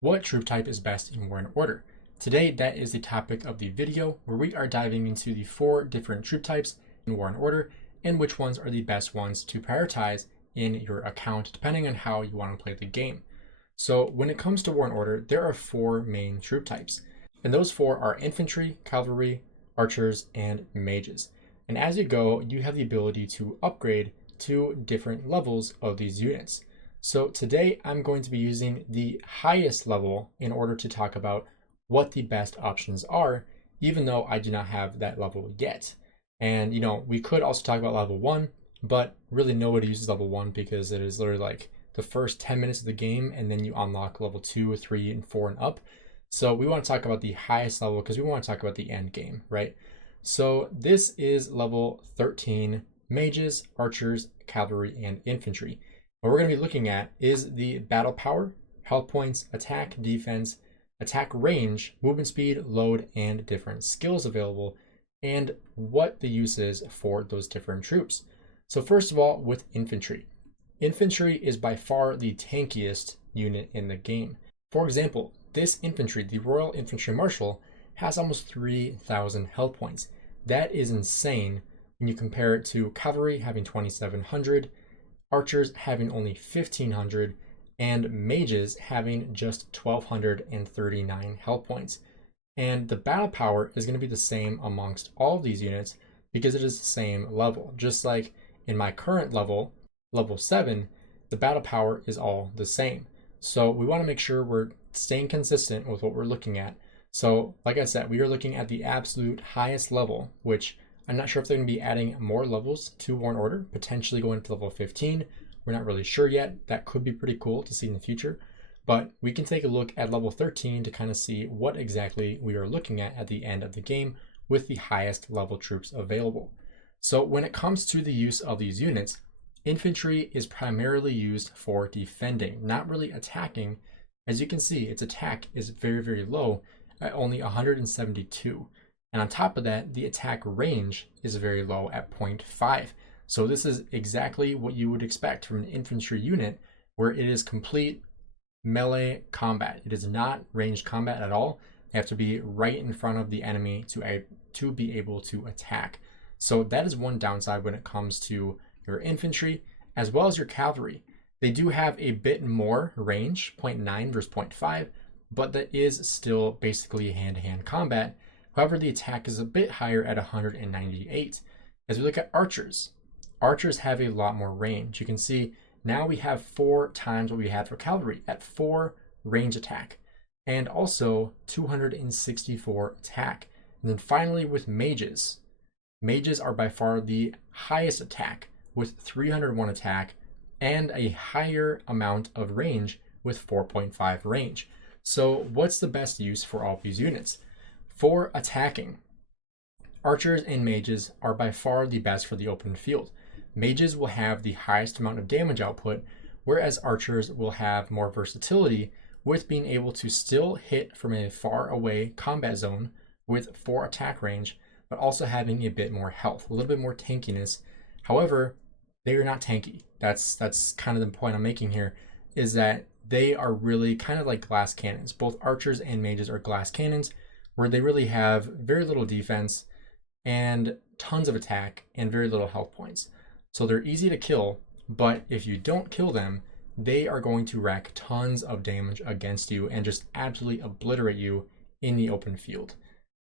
What troop type is best in War and Order? Today, that is the topic of the video, where we are diving into the 4 different troop types in War and Order and which ones are the best ones to prioritize in your account depending on how you want to play the game. So when it comes to War and Order, there are 4 main troop types, and those 4 are infantry, cavalry, archers, and mages. And as you go, you have the ability to upgrade to different levels of these units. So today I'm going to be using the highest level in order to talk about what the best options are, even though I do not have that level yet. And we could also talk about level 1, but really nobody uses level 1 because it is literally like the first 10 minutes of the game, and then you unlock level 2, 3, and 4 and up. So we want to talk about the highest level because we want to talk about the end game, right? So this is level 13, mages, archers, cavalry, and infantry. What we're going to be looking at is the battle power, health points, attack, defense, attack range, movement speed, load, and different skills available, and what the use is for those different troops. So first of all, with infantry. Infantry is by far the tankiest unit in the game. For example, this infantry, the Royal Infantry Marshal, has almost 3,000 health points. That is insane when you compare it to cavalry having 2,700, archers having only 1,500, and mages having just 1,239 health points. And the battle power is going to be the same amongst all of these units because it is the same level. Just like in my current level, level 7, the battle power is all the same. So we want to make sure we're staying consistent with what we're looking at. So like I said, we are looking at the absolute highest level, which I'm not sure if they're going to be adding more levels to War and Order, potentially going to level 15. We're not really sure yet. That could be pretty cool to see in the future. But we can take a look at level 13 to kind of see what exactly we are looking at the end of the game with the highest level troops available. So when it comes to the use of these units, infantry is primarily used for defending, not really attacking. As you can see, its attack is very, very low at only 172. And on top of that, the attack range is very low at 0.5. So this is exactly what you would expect from an infantry unit, where it is complete melee combat. It is not ranged combat at all. You have to be right in front of the enemy to be able to attack. So that is one downside when it comes to your infantry, as well as your cavalry. They do have a bit more range, 0.9 versus 0.5, but that is still basically hand-to-hand combat. However, the attack is a bit higher at 198. As we look at archers, archers have a lot more range. You can see now we have 4 times what we had for cavalry at 4 range attack, and also 264 attack. And then finally with mages, mages are by far the highest attack with 301 attack and a higher amount of range with 4.5 range. So what's the best use for all of these units? For attacking, archers and mages are by far the best for the open field. Mages will have the highest amount of damage output, whereas archers will have more versatility with being able to still hit from a far away combat zone with 4 attack range, but also having a bit more health, a little bit more tankiness. However, they are not tanky. That's kind of the point I'm making here, is that they are really kind of like glass cannons. Both archers and mages are glass cannons, where they really have very little defense and tons of attack and very little health points. So they're easy to kill, but if you don't kill them, they are going to rack tons of damage against you and just absolutely obliterate you in the open field.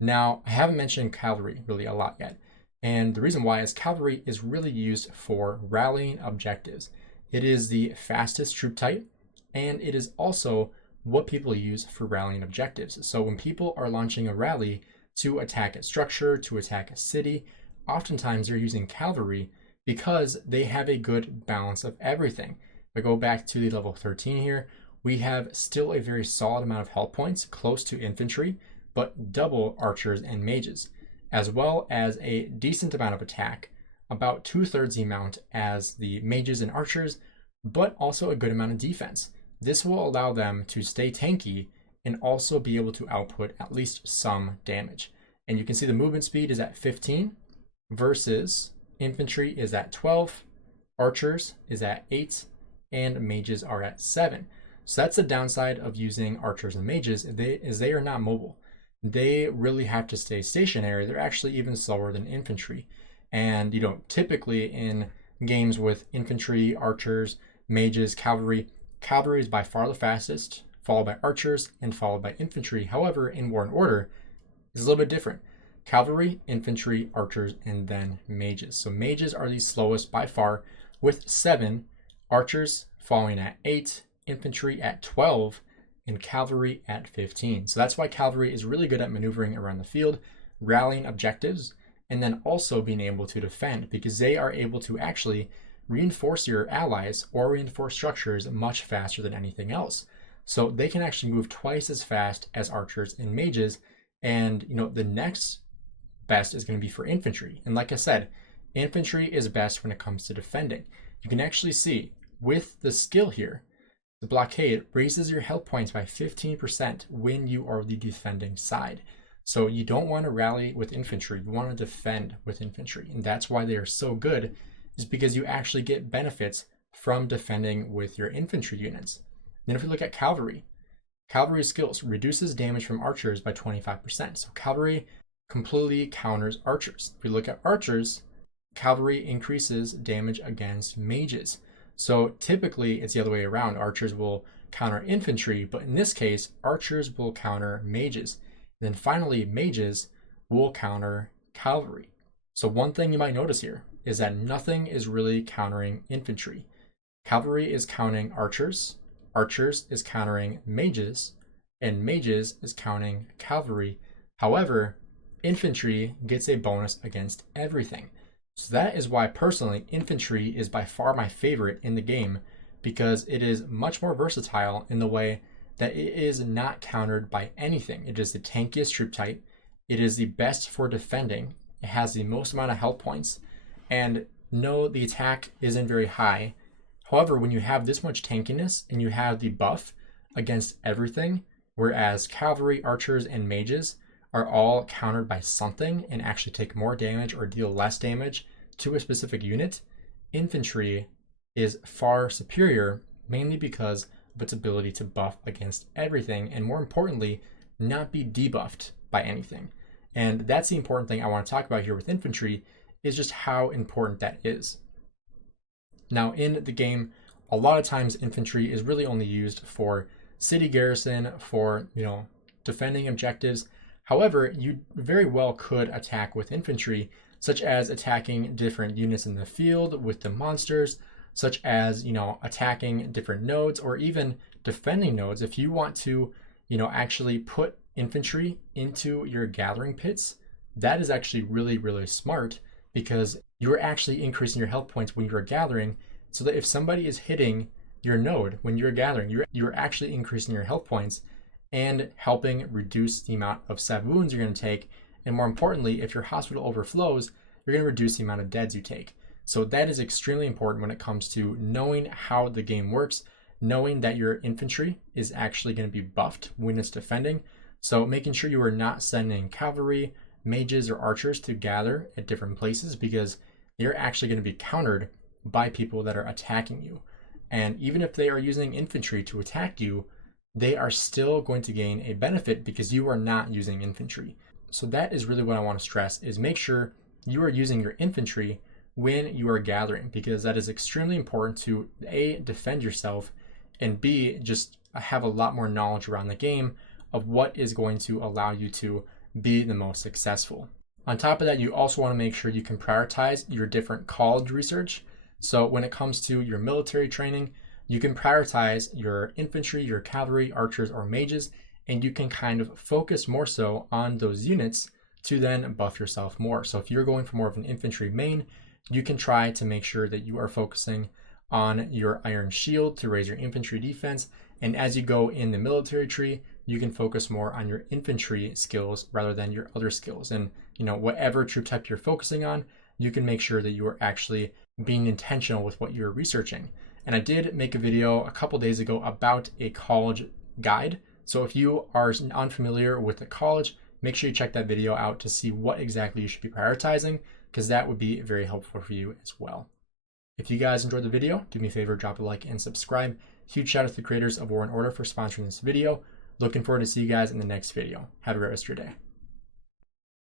Now, I haven't mentioned cavalry really a lot yet. And the reason why is cavalry is really used for rallying objectives. It is the fastest troop type, and it is also what people use for rallying objectives. So when people are launching a rally to attack a structure, to attack a city, oftentimes they're using cavalry because they have a good balance of everything. If I go back to the level 13 here, we have still a very solid amount of health points, close to infantry, but double archers and mages, as well as a decent amount of attack, about 2/3 the amount as the mages and archers, but also a good amount of defense. This will allow them to stay tanky and also be able to output at least some damage. And you can see the movement speed is at 15 versus infantry is at 12, archers is at 8, and mages are at 7. So that's the downside of using archers and mages, they are not mobile. They really have to stay stationary. They're actually even slower than infantry. And typically in games with infantry, archers, mages, cavalry is by far the fastest, followed by archers and followed by infantry. However, in War and Order, it's a little bit different. Cavalry, infantry, archers, and then mages. So mages are the slowest by far with 7, archers following at 8, infantry at 12, and cavalry at 15. So that's why cavalry is really good at maneuvering around the field, rallying objectives, and then also being able to defend, because they are able to actually reinforce your allies or reinforce structures much faster than anything else. So they can actually move twice as fast as archers and mages. And the next best is going to be for infantry. And like I said, infantry is best when it comes to defending. You can actually see with the skill here, the blockade raises your health points by 15% when you are the defending side. So you don't want to rally with infantry, you want to defend with infantry. And that's why they are so good, is because you actually get benefits from defending with your infantry units. Then if we look at cavalry skills reduces damage from archers by 25%. So cavalry completely counters archers. If we look at archers, cavalry increases damage against mages. So typically it's the other way around. Archers will counter infantry, but in this case, archers will counter mages. And then finally, mages will counter cavalry. So one thing you might notice here is that nothing is really countering infantry. Cavalry is counting archers, archers is countering mages, and mages is counting cavalry. However, infantry gets a bonus against everything. So that is why personally infantry is by far my favorite in the game, because it is much more versatile in the way that it is not countered by anything. It is the tankiest troop type. It is the best for defending. It has the most amount of health points. And no, the attack isn't very high. However, when you have this much tankiness and you have the buff against everything, whereas cavalry, archers, and mages are all countered by something and actually take more damage or deal less damage to a specific unit, infantry is far superior, mainly because of its ability to buff against everything, and more importantly, not be debuffed by anything. And that's the important thing I want to talk about here with infantry, is just how important that is. Now in the game, a lot of times infantry is really only used for city garrison, for defending objectives. However, you very well could attack with infantry, such as attacking different units in the field with the monsters, such as attacking different nodes, or even defending nodes. If you want to actually put infantry into your gathering pits, that is actually really, really smart, because you're actually increasing your health points when you're gathering, so that if somebody is hitting your node when you're gathering, you're actually increasing your health points and helping reduce the amount of stab wounds you're going to take. And more importantly, if your hospital overflows, you're going to reduce the amount of deaths you take. So that is extremely important when it comes to knowing how the game works, knowing that your infantry is actually going to be buffed when it's defending. So making sure you are not sending cavalry, mages, or archers to gather at different places, because they're actually going to be countered by people that are attacking you. And even if they are using infantry to attack you, they are still going to gain a benefit because you are not using infantry. So that is really what I want to stress, is make sure you are using your infantry when you are gathering, because that is extremely important to A, defend yourself, and B, just have a lot more knowledge around the game of what is going to allow you to be the most successful. On top of that, you also want to make sure you can prioritize your different college research. So when it comes to your military training, you can prioritize your infantry, your cavalry, archers, or mages, and you can kind of focus more so on those units to then buff yourself more. So if you're going for more of an infantry main, you can try to make sure that you are focusing on your iron shield to raise your infantry defense. And as you go in the military tree, you can focus more on your infantry skills rather than your other skills. And whatever troop type you're focusing on, you can make sure that you are actually being intentional with what you're researching. And I did make a video a couple days ago about a college guide. So if you are unfamiliar with the college, make sure you check that video out to see what exactly you should be prioritizing, because that would be very helpful for you as well. If you guys enjoyed the video, do me a favor, drop a like and subscribe. Huge shout out to the creators of War and Order for sponsoring this video. Looking forward to see you guys in the next video. Have a great rest of your day.